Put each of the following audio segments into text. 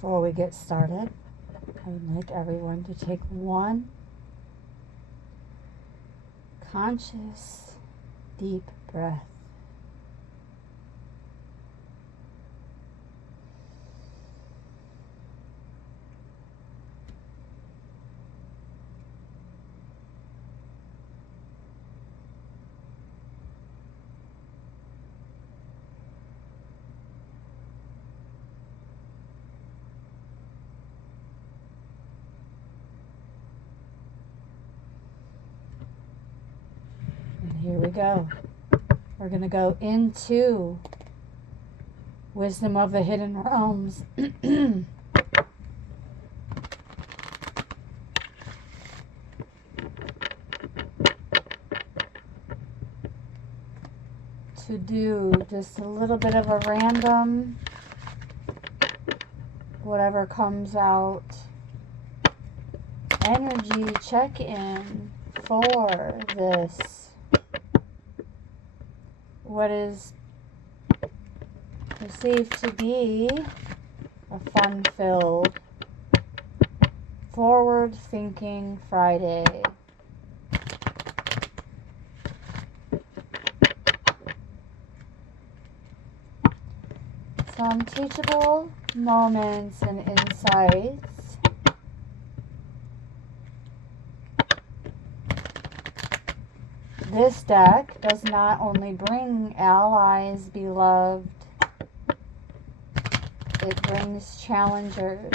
Before we get started, I would like everyone to take one conscious, deep breath. Here we go. We're going to go into Wisdom of the Hidden Realms. To do just a little bit of a random, whatever comes out, energy check-in for this. What is perceived to be a fun-filled, forward-thinking Friday. Some teachable moments and insights. This deck does not only bring allies beloved, it brings challengers.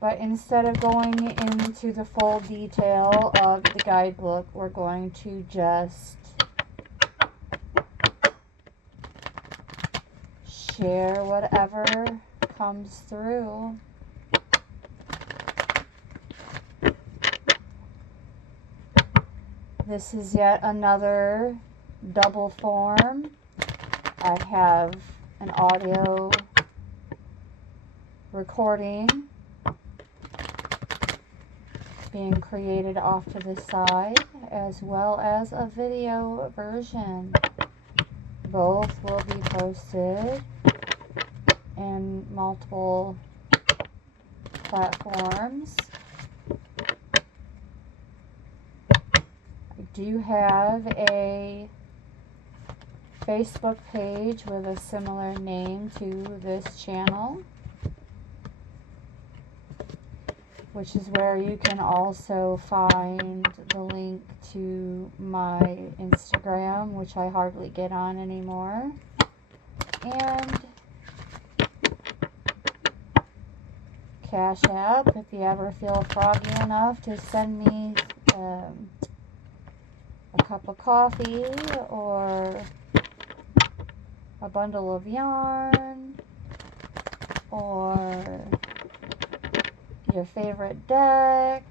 But instead of going into the full detail of the guidebook, we're going to just share whatever comes through. This is yet another double form. I have an audio recording being created off to the side, as well as a video version. Both will be posted in multiple platforms. I do have a Facebook page with a similar name to this channel, which is where you can also find the link to my Instagram, which I hardly get on anymore, and Cash App if you ever feel froggy enough to send me a cup of coffee or a bundle of yarn or your favorite deck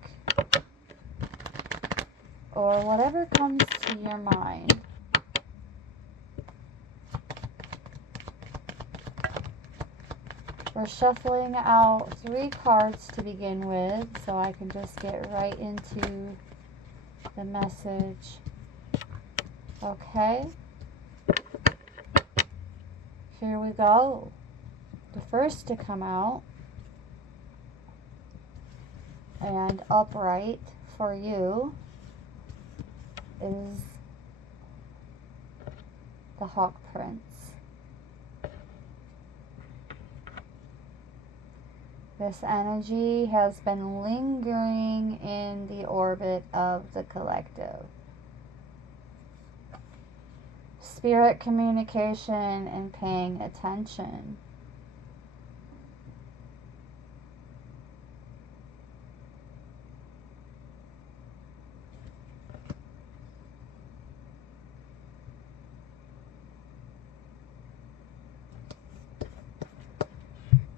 or whatever comes to your mind. We're shuffling out 3 cards to begin with, so I can just get right into the message. Okay, here we go. The first to come out and upright for you is the Hawk Prince. This energy has been lingering in the orbit of the collective. Spirit communication and paying attention.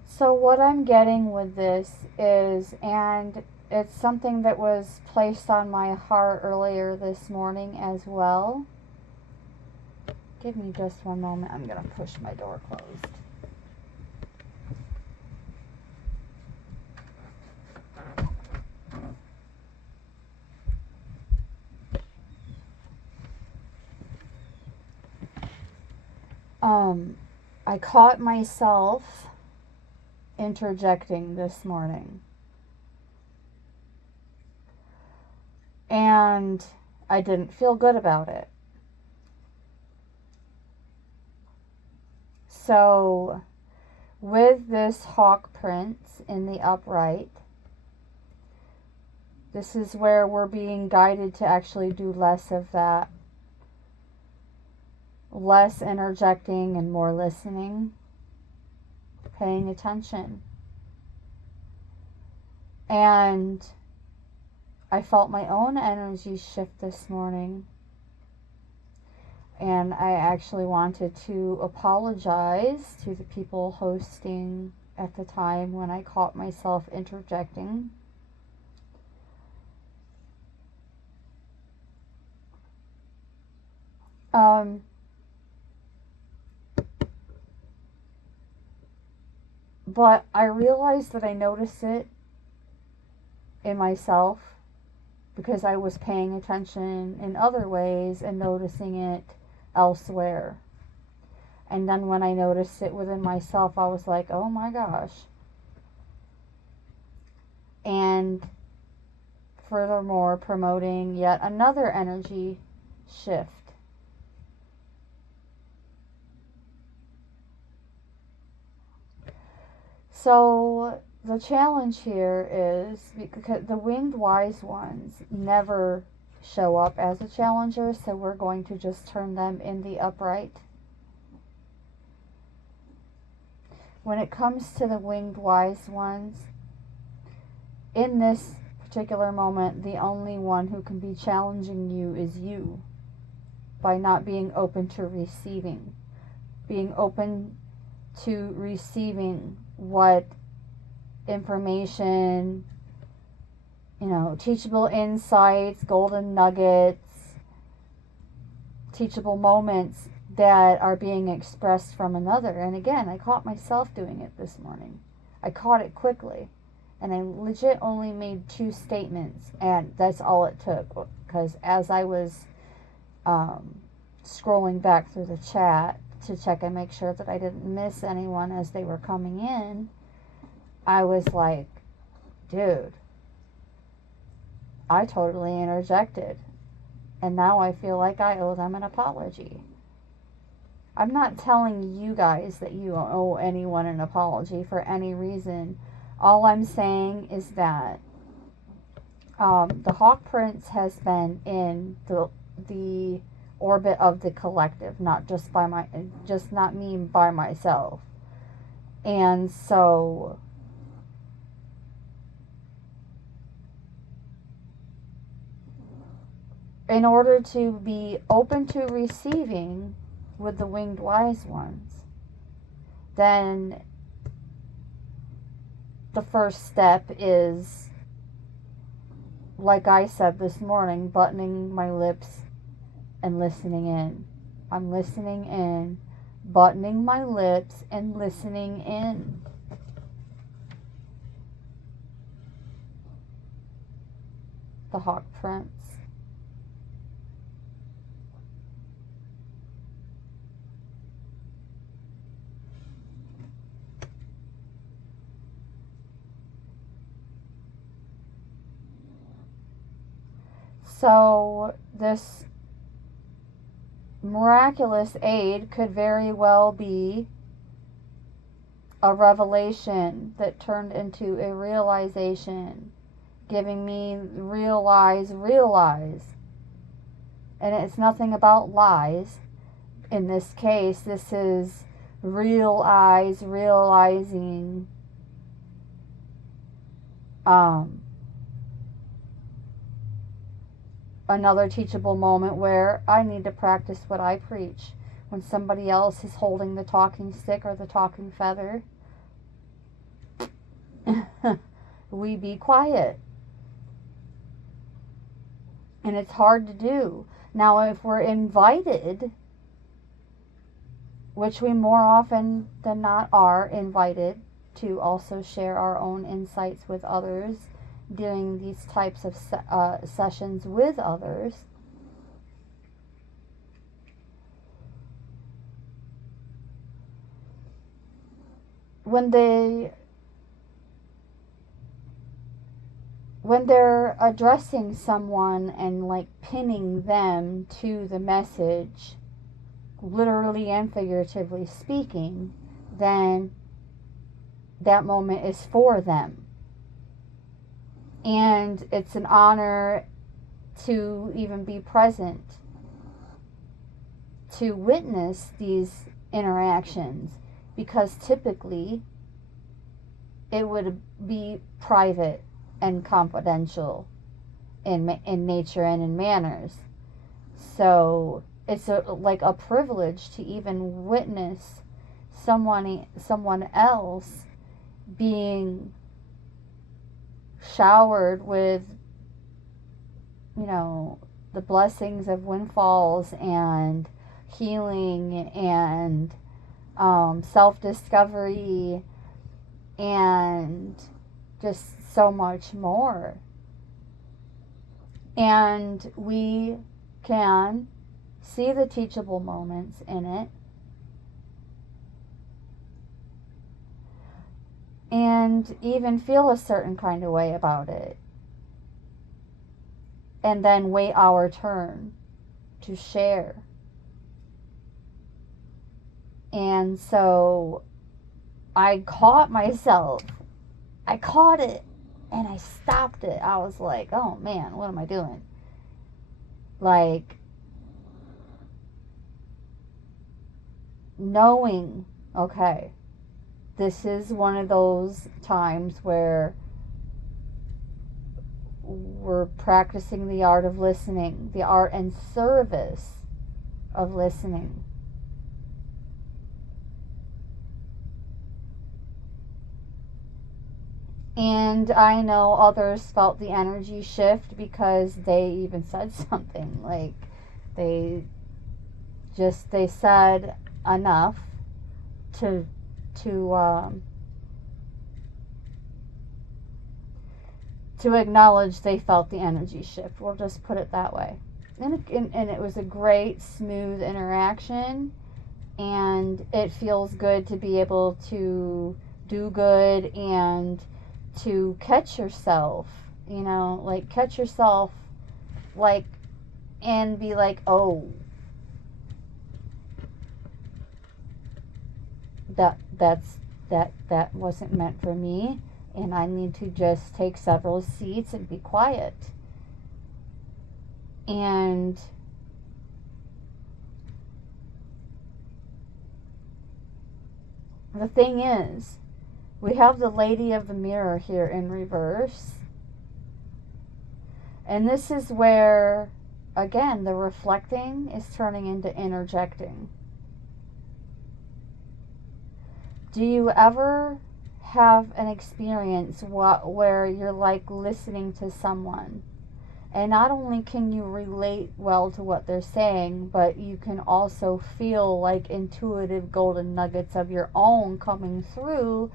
So what I'm getting with this is, and it's something that was placed on my heart earlier this morning as well. Give me just one moment. I'm going to push my door closed. I caught myself interjecting this morning. And I didn't feel good about it. So, with this hawk prince in the upright, this is where we're being guided to actually do less of that. Less interjecting and more listening, paying attention. And I felt my own energy shift this morning. And I actually wanted to apologize to the people hosting at the time when I caught myself interjecting. But I realized that I noticed it in myself because I was paying attention in other ways and noticing it elsewhere. And then when I noticed it within myself, I was like, oh my gosh. And furthermore, promoting yet another energy shift. So the challenge here is because the winged wise ones never show up as a challenger, so we're going to just turn them in the upright. When it comes to the winged wise ones, in this particular moment, the only one who can be challenging you is you, by not being open to receiving. Being open to receiving what information, teachable insights, golden nuggets, teachable moments that are being expressed from another. And again, I caught myself doing it this morning. I caught it quickly. And I legit only made 2 statements. And that's all it took. Because as I was scrolling back through the chat to check and make sure that I didn't miss anyone as they were coming in, I was like, dude, I totally interjected. And now I feel like I owe them an apology. I'm not telling you guys that you owe anyone an apology for any reason. All I'm saying is that the Hawk Prince has been in the orbit of the collective, not me by myself. And so in order to be open to receiving with the winged wise ones, then the first step is, like I said this morning, buttoning my lips and listening in. I'm listening in, buttoning my lips and listening in. The Hawk Prince. So this miraculous aid could very well be a revelation that turned into a realization, giving me realize. And it's nothing about lies. In this case, this is realizing another teachable moment where I need to practice what I preach. When somebody else is holding the talking stick or the talking feather, we be quiet. And it's hard to do. Now, if we're invited, which we more often than not are invited to also share our own insights with others, doing these types of sessions with others, when they're addressing someone and like pinning them to the message, literally and figuratively speaking, then that moment is for them. And it's an honor to even be present, to witness these interactions, because typically it would be private and confidential in nature and in manners. So it's like a privilege to even witness someone else being showered with, you know, the blessings of windfalls and healing and self-discovery and just so much more. And we can see the teachable moments in it and even feel a certain kind of way about it, and then wait our turn to share. And so I caught myself. I caught it and I stopped it. I was like, oh man, what am I doing? Like, knowing, okay, this is one of those times where we're practicing the art of listening, the art and service of listening. And I know others felt the energy shift because they even said something. Like, they said enough to acknowledge they felt the energy shift. We'll just put it that way. And it was a great, smooth interaction. And it feels good to be able to do good and to catch yourself, you know, like catch yourself, like, and be like, oh, that wasn't meant for me, and I need to just take several seats and be quiet. And the thing is, we have the Lady of the Mirror here in reverse. And this is where, again, the reflecting is turning into interjecting. Do you ever have an experience where you're like listening to someone, and not only can you relate well to what they're saying, but you can also feel like intuitive golden nuggets of your own coming through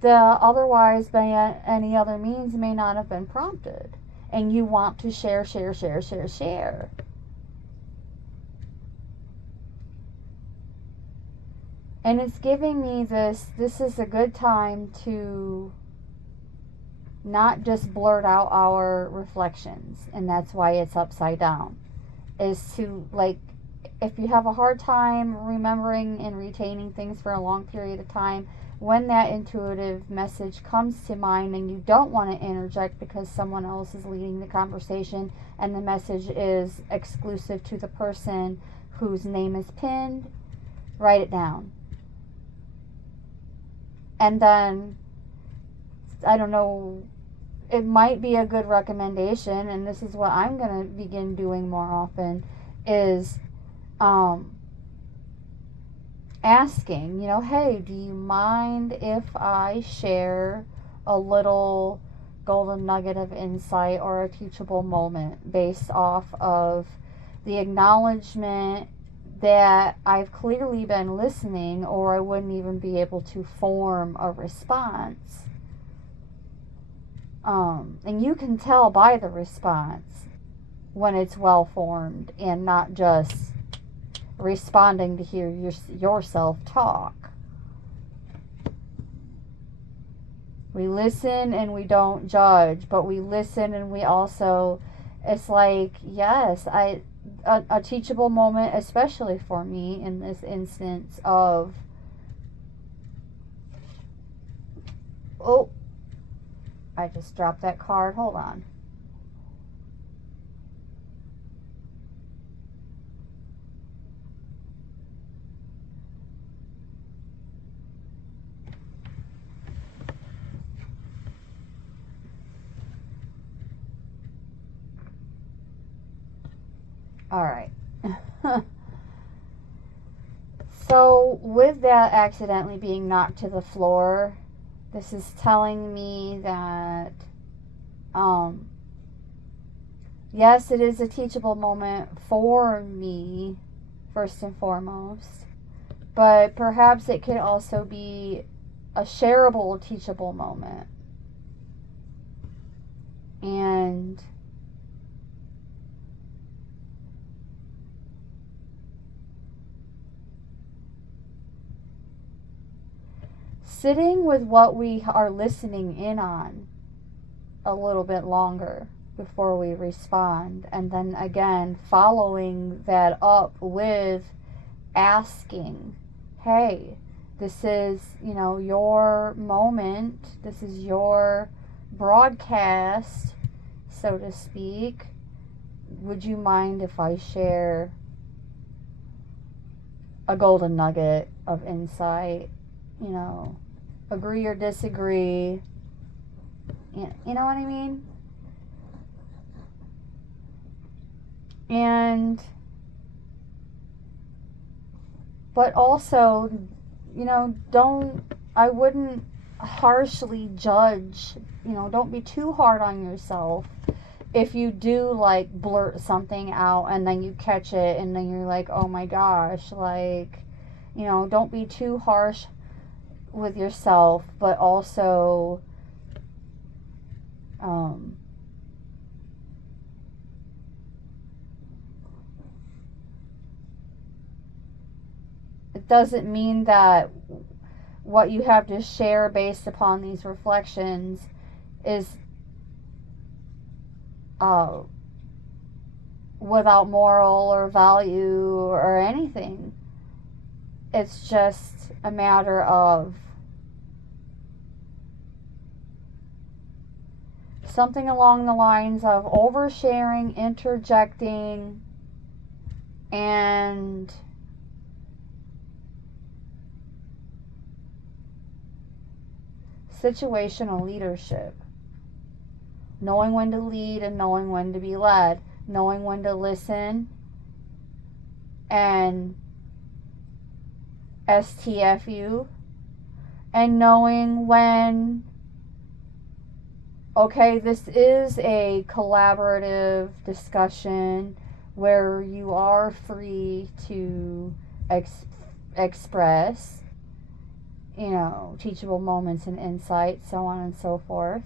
that otherwise by any other means may not have been prompted, and you want to share. And it's giving me this is a good time to not just blurt out our reflections, and that's why it's upside down, is to, like, if you have a hard time remembering and retaining things for a long period of time, when that intuitive message comes to mind and you don't want to interject because someone else is leading the conversation and the message is exclusive to the person whose name is pinned, write it down. And then, I don't know, it might be a good recommendation, and this is what I'm going to begin doing more often, is asking, you know, hey, do you mind if I share a little golden nugget of insight or a teachable moment based off of the acknowledgement that I've clearly been listening, or I wouldn't even be able to form a response. And you can tell by the response when it's well formed and not just responding to hear yourself talk. We listen and we don't judge, but we listen and we also, it's like, yes, a teachable moment, especially for me in this instance of, oh, I just dropped that card. Hold on. All right. So with that accidentally being knocked to the floor, this is telling me that, yes, it is a teachable moment for me, first and foremost, but perhaps it could also be a shareable, teachable moment. And sitting with what we are listening in on a little bit longer before we respond, and then again following that up with asking, hey, this is, your moment, this is your broadcast, so to speak. Would you mind if I share a golden nugget of insight? Agree or disagree. You know what I mean? But also, I wouldn't harshly judge, don't be too hard on yourself if you do like blurt something out and then you catch it and then you're like, oh my gosh, like, don't be too harsh with yourself, but also, it doesn't mean that what you have to share based upon these reflections is without moral or value or anything. It's just a matter of something along the lines of oversharing, interjecting, and situational leadership. Knowing when to lead and knowing when to be led. Knowing when to listen and STFU. And knowing when, okay, this is a collaborative discussion where you are free to express, teachable moments and insights, so on and so forth.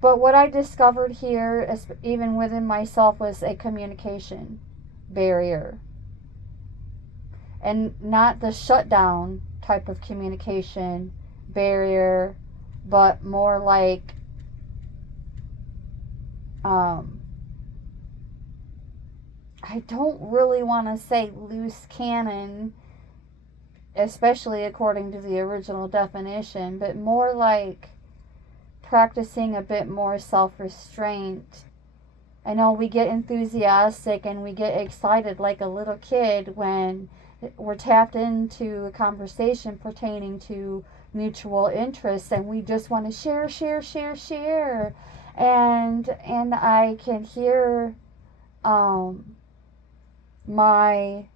But what I discovered here, even within myself, was a communication barrier. And not the shutdown type of communication barrier, but more like I don't really want to say loose cannon, especially according to the original definition, but more like practicing a bit more self-restraint. I know we get enthusiastic and we get excited like a little kid when we're tapped into a conversation pertaining to mutual interests and we just want to share. And I can hear my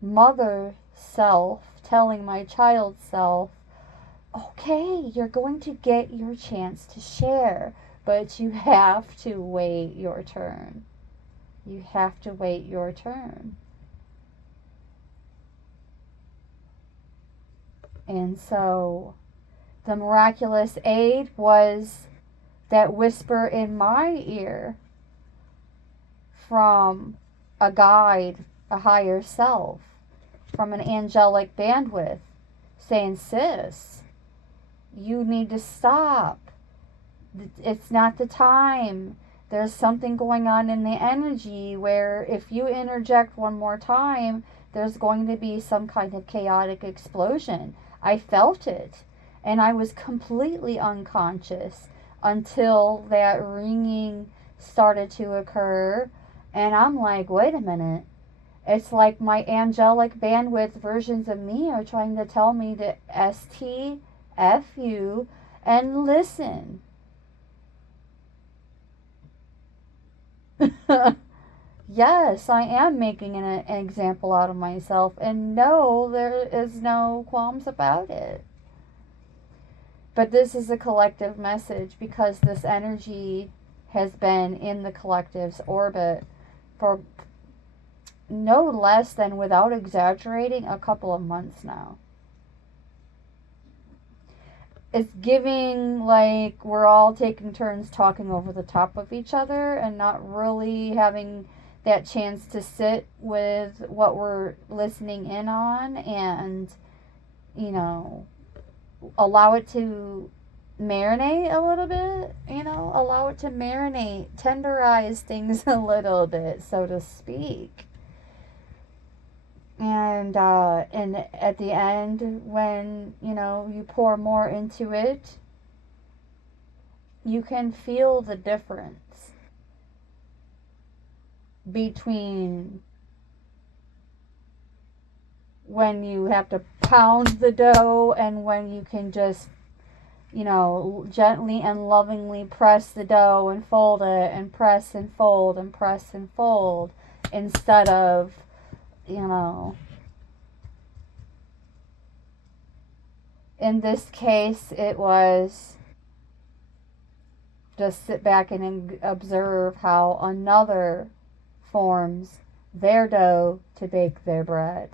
mother self telling my child self, okay, you're going to get your chance to share, but you have to wait your turn. You have to wait your turn. And so the miraculous aid was that whisper in my ear from a guide, a higher self, from an angelic bandwidth, saying, sis, You need to stop. It's not the time. There's something going on in the energy where if you interject one more time, there's going to be some kind of chaotic explosion. I felt it, and I was completely unconscious until that ringing started to occur. And I'm like, wait a minute. It's like my angelic bandwidth versions of me are trying to tell me to STFU and listen. Yes, I am making an example out of myself, and no, there is no qualms about it. But this is a collective message because this energy has been in the collective's orbit for no less than, without exaggerating, a couple of months now. It's giving like we're all taking turns talking over the top of each other and not really having that chance to sit with what we're listening in on and, allow it to marinate a little bit, allow it to marinate, tenderize things a little bit, so to speak. And at the end, when, you pour more into it, you can feel the difference between when you have to pound the dough and when you can just, gently and lovingly press the dough and fold it and press and fold and press and fold instead of, in this case, it was just sit back and observe how another forms their dough to bake their bread.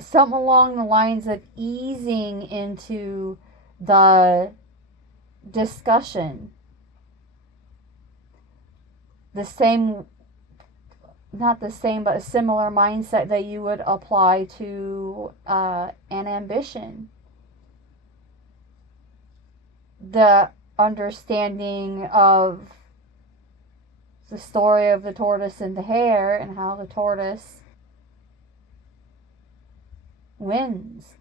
Something along the lines of easing into the discussion. The same, not the same, but a similar mindset that you would apply to an ambition. The understanding of the story of the tortoise and the hare and how the tortoise wins.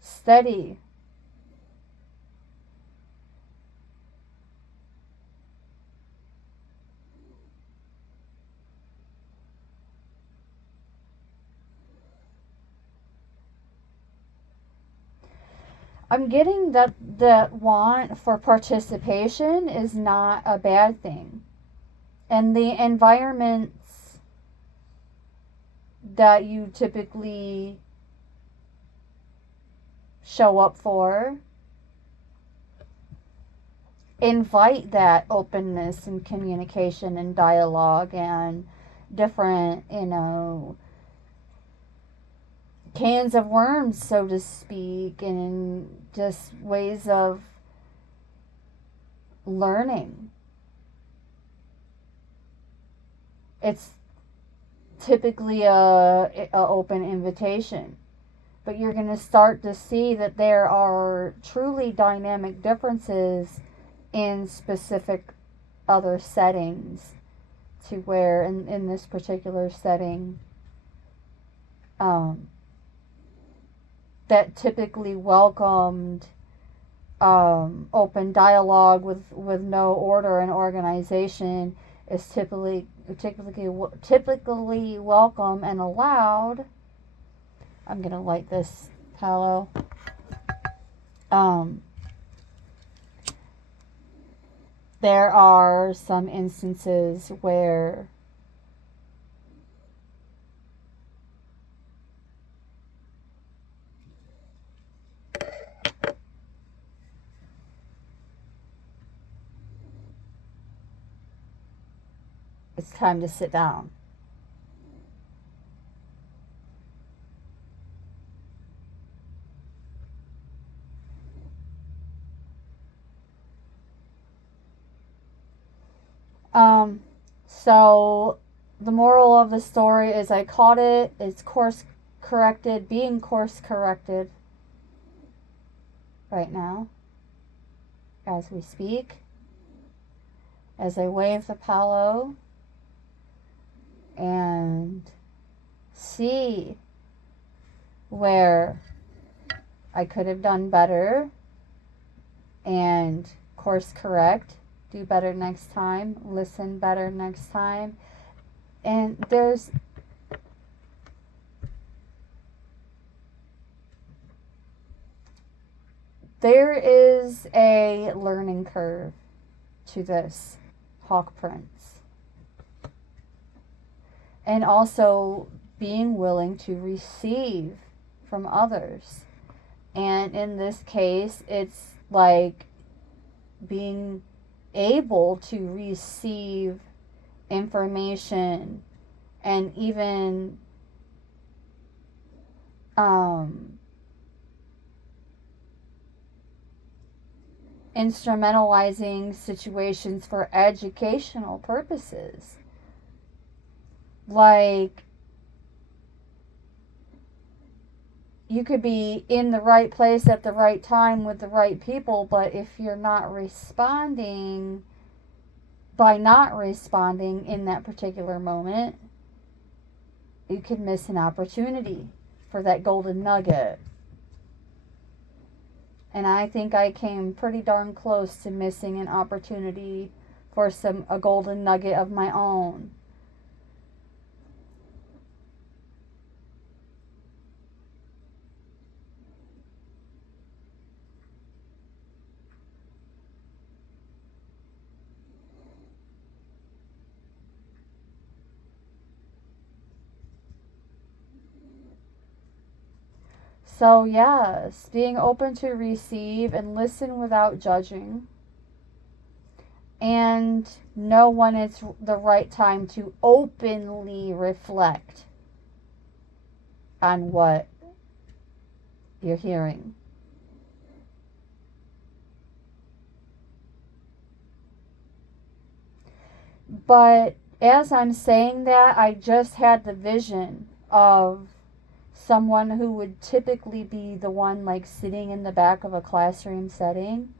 Steady. I'm getting that the want for participation is not a bad thing. And the environments that you typically show up for invite that openness and communication and dialogue and different, cans of worms, so to speak, and just ways of learning. It's typically a open invitation, but you're going to start to see that there are truly dynamic differences in specific other settings, to where in this particular setting, that typically welcomed open dialogue with no order and organization is typically welcome and allowed. I'm going to light this tallow. There are some instances where it's time to sit down. So the moral of the story is I caught it. It's course corrected, being course corrected right now as we speak. As I wave the palo and see where I could have done better and course correct, do better next time, listen better next time. And there is a learning curve to this Hawk Prince. And also being willing to receive from others. And in this case, it's like being able to receive information and even instrumentalizing situations for educational purposes. Like, you could be in the right place at the right time with the right people, but if you're not responding, by not responding in that particular moment, you could miss an opportunity for that golden nugget. And I think I came pretty darn close to missing an opportunity for a golden nugget of my own. So yes, being open to receive and listen without judging. And know when it's the right time to openly reflect on what you're hearing. But as I'm saying that, I just had the vision of someone who would typically be the one like sitting in the back of a classroom setting,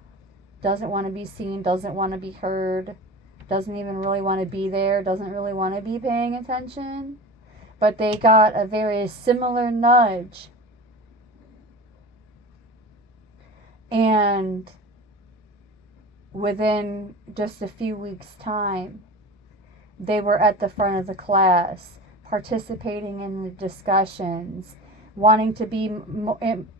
doesn't want to be seen, doesn't want to be heard, doesn't even really want to be there, doesn't really want to be paying attention, but they got a very similar nudge. And within just a few weeks' time, they were at the front of the class, participating in the discussions, wanting to be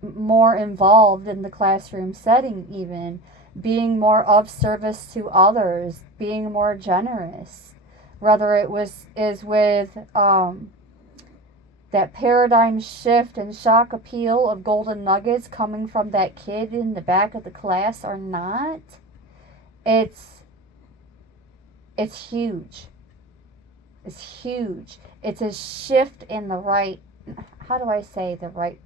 more involved in the classroom setting even, being more of service to others, being more generous. Whether it is with that paradigm shift and shock appeal of golden nuggets coming from that kid in the back of the class or not, it's huge. It's huge. It's a shift in the right, how do I say the right?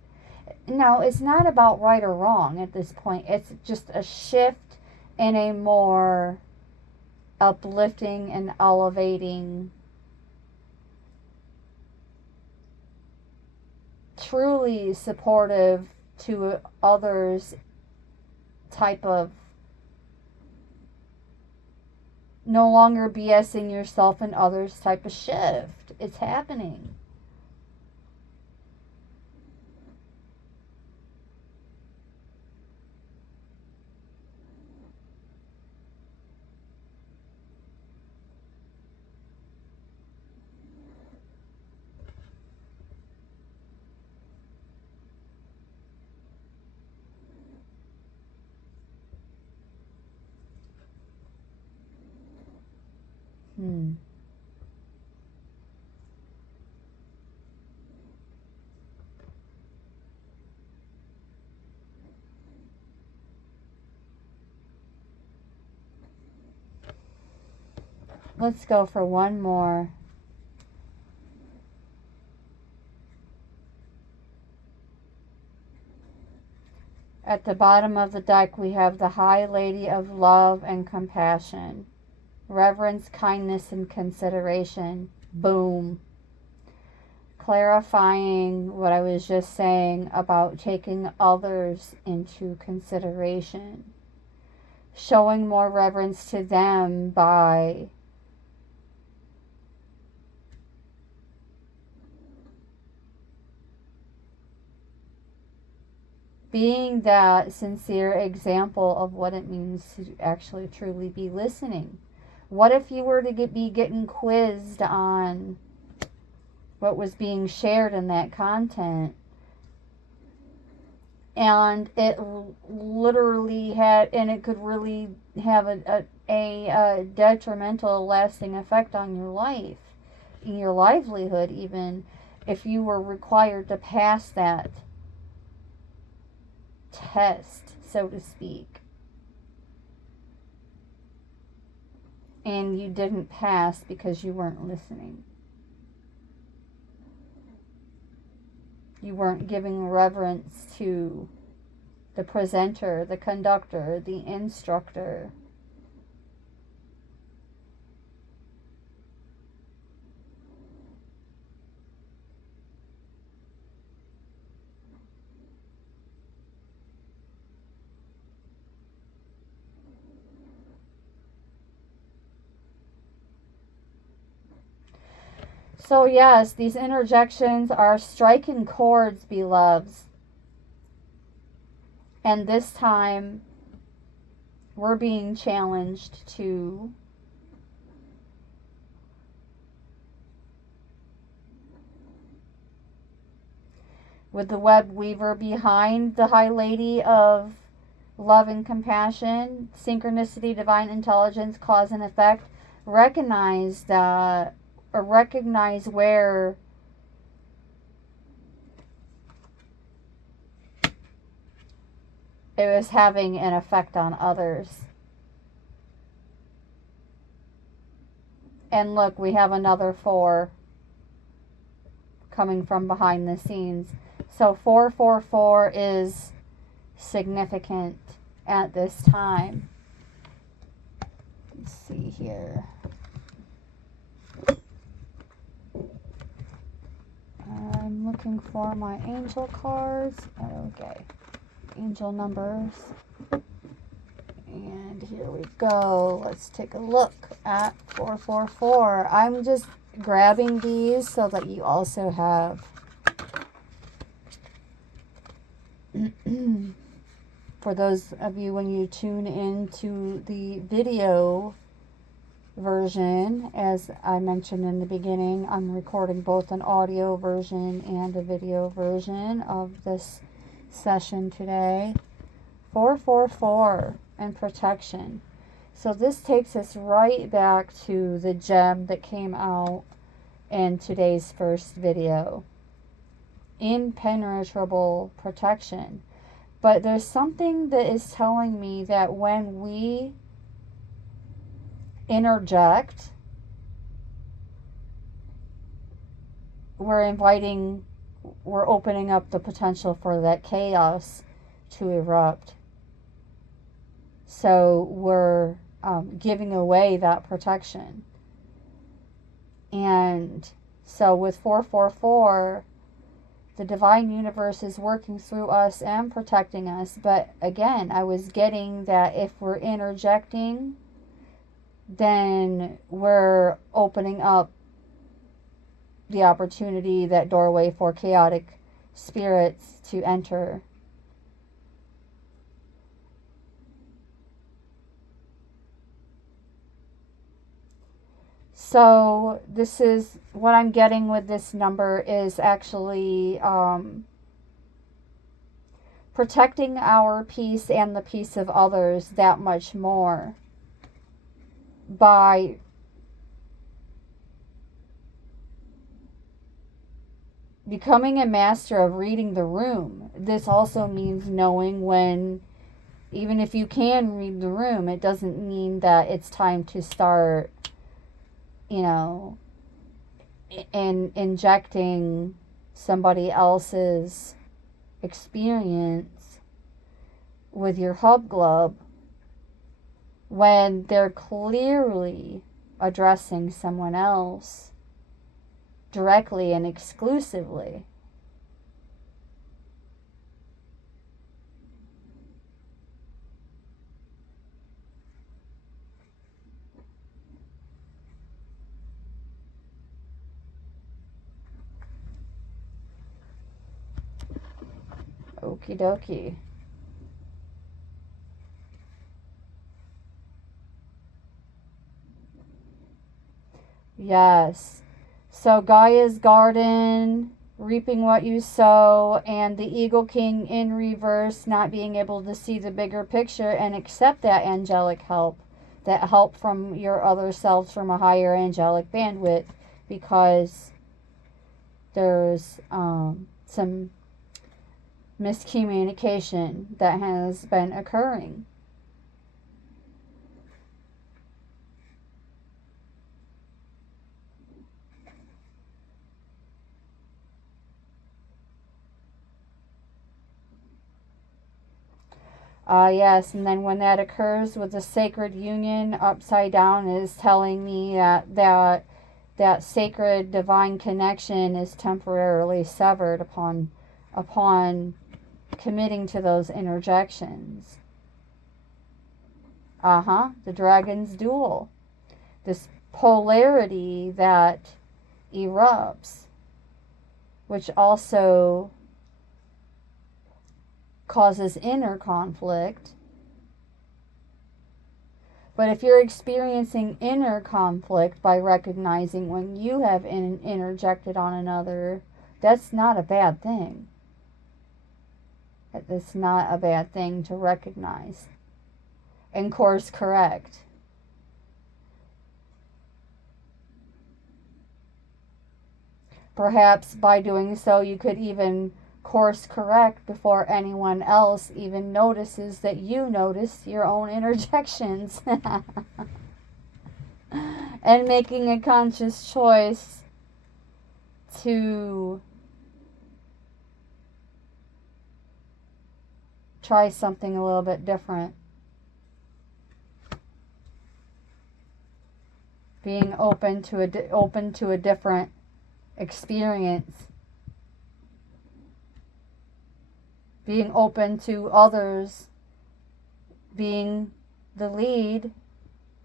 No, it's not about right or wrong at this point. It's just a shift in a more uplifting and elevating, truly supportive to others type of, no longer BSing yourself and others type of shift. It's happening. Let's go for one more. At the bottom of the deck, we have the High Lady of Love and Compassion. Reverence, kindness, and consideration. Boom. Clarifying what I was just saying about taking others into consideration. Showing more reverence to them by being that sincere example of what it means to actually truly be listening. What if you were to be getting quizzed on what was being shared in that content, and it literally had, and it could really have a detrimental, lasting effect on your life, your livelihood, even if you were required to pass that test, so to speak, and you didn't pass because you weren't listening. You weren't giving reverence to the presenter, the conductor, the instructor. So yes, these interjections are striking chords, beloveds. And this time, we're being challenged to with the web weaver behind the High Lady of Love and Compassion, synchronicity, divine intelligence, cause and effect. Recognize that, or recognize where it was having an effect on others. And look, we have another 4 coming from behind the scenes. So 444 is significant at this time. Let's see here. I'm looking for my angel cards. Okay. Angel numbers. And here we go. Let's take a look at 444. I'm just grabbing these so that you also have for those of you when you tune into the video version, as I mentioned in the beginning, I'm recording both an audio version and a video version of this session today. 444 and protection. So this takes us right back to the gem that came out in today's first video. Impenetrable protection. But there's something that is telling me that when we interject, we're opening up the potential for that chaos to erupt. So we're giving away that protection. And so with 444, the divine universe is working through us and protecting us. But again, I was getting that if we're interjecting, then we're opening up the opportunity, that doorway for chaotic spirits to enter. So this is what I'm getting with this number is actually protecting our peace and the peace of others that much more by becoming a master of reading the room. This also means knowing when, even if you can read the room, it doesn't mean that it's time to start you know, in injecting somebody else's experience with your hubglove when they're clearly addressing someone else directly and exclusively. Okie dokie. Yes. So Gaia's garden, reaping what you sow, and the Eagle King in reverse, not being able to see the bigger picture and accept that angelic help, that help from your other selves from a higher angelic bandwidth, because there's some miscommunication that has been occurring. Yes, and then when that occurs with the sacred union upside down is telling me that sacred divine connection is temporarily severed upon committing to those interjections. The dragon's duel. This polarity that erupts, which also causes inner conflict. But if you're experiencing inner conflict by recognizing when you have interjected on another, that's not a bad thing. It's not a bad thing to recognize and course correct. Perhaps by doing so, you could even course correct before anyone else even notices that you notice your own interjections. And making a conscious choice to try something a little bit different. Being open to a different experience. Being open to others being the lead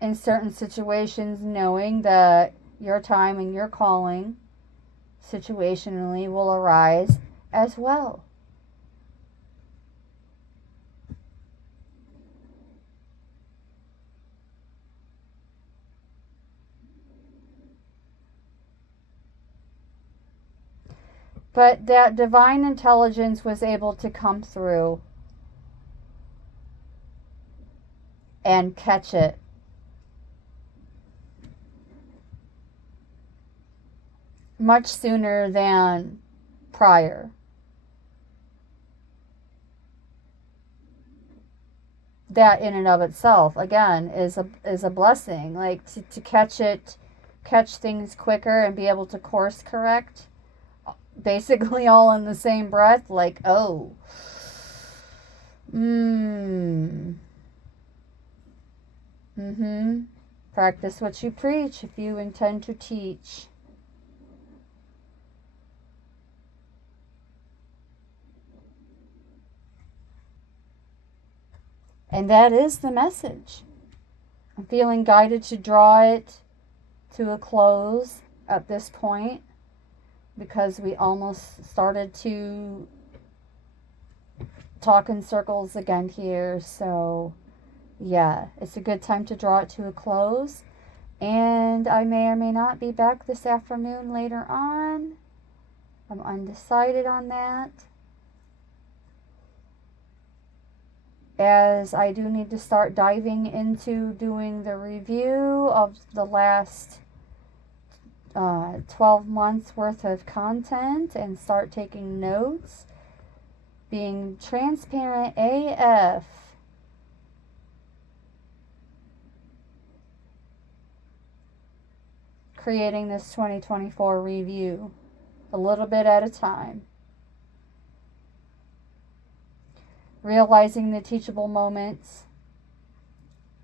in certain situations, knowing that your time and your calling situationally will arise as well. But that divine intelligence was able to come through and catch it. Much sooner than prior. That in and of itself, again, is a blessing. Like to catch things quicker and be able to course correct. Basically all in the same breath, like, oh. Practice what you preach if you intend to teach. And that is the message. I'm feeling guided to draw it to a close at this point, because we almost started to talk in circles again here. So yeah, it's a good time to draw it to a close. And I may or may not be back this afternoon later on. I'm undecided on that, as I do need to start diving into doing the review of the last 12 months worth of content and start taking notes. Being transparent AF. creating this 2024 review, a little bit at a time. Realizing the teachable moments,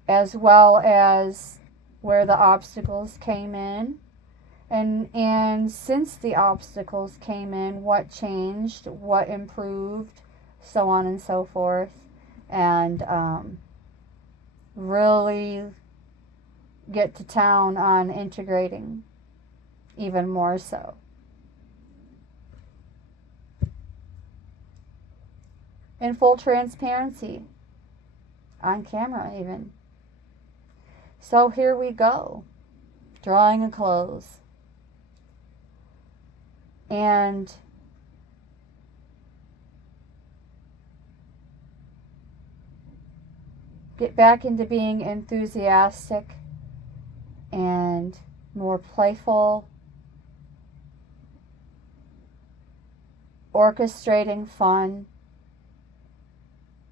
as well as where the obstacles came in. And since the obstacles came in, what changed, what improved, so on and so forth. And really get to town on integrating even more so. In full transparency, on camera even. So here we go, drawing a close. And get back into being enthusiastic and more playful, orchestrating fun,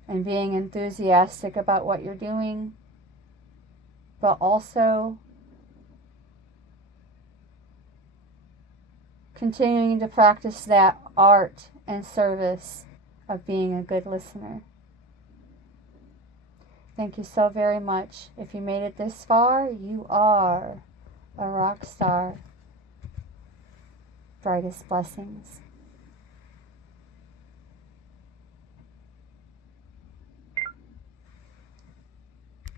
and being enthusiastic about what you're doing, but also continuing to practice that art and service of being a good listener. Thank you so very much. If you made it this far, you are a rock star. Brightest blessings.